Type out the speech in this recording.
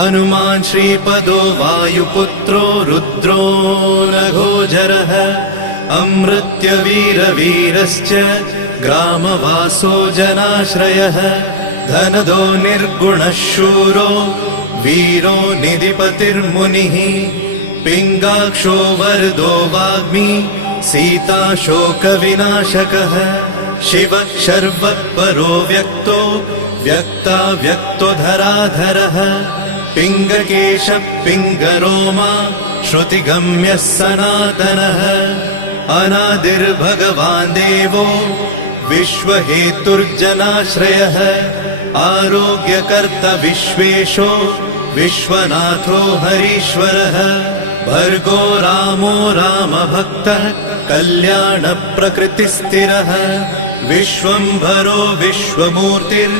हनुमान् श्रीपदो वायुपुत्रो रुद्रो नघोजरः अमृत्यवीरवीरश्च ग्रामवासो जनाश्रयः धनदो निर्गुणः शूरो वीरो निधिपतिर्मुनिः पिङ्गाक्षो वरदो वाग्मी सीता शोकविनाशकः शिवः शर्वः व्यक्तो व्यक्तो धराधरः पिङ्गकेशः पिङ्गरोमा श्रुतिगम्यः सनातनः अनादिर्भगवान् देवो विश्वहेतुर्जनाश्रयः आरोग्यकर्ता विश्वेशो विश्वनाथो हरीश्वरः भर्गो रामो रामभक्तः कल्याणप्रकृतिस्थिरः विश्वम्भरो विश्वमूर्तिर्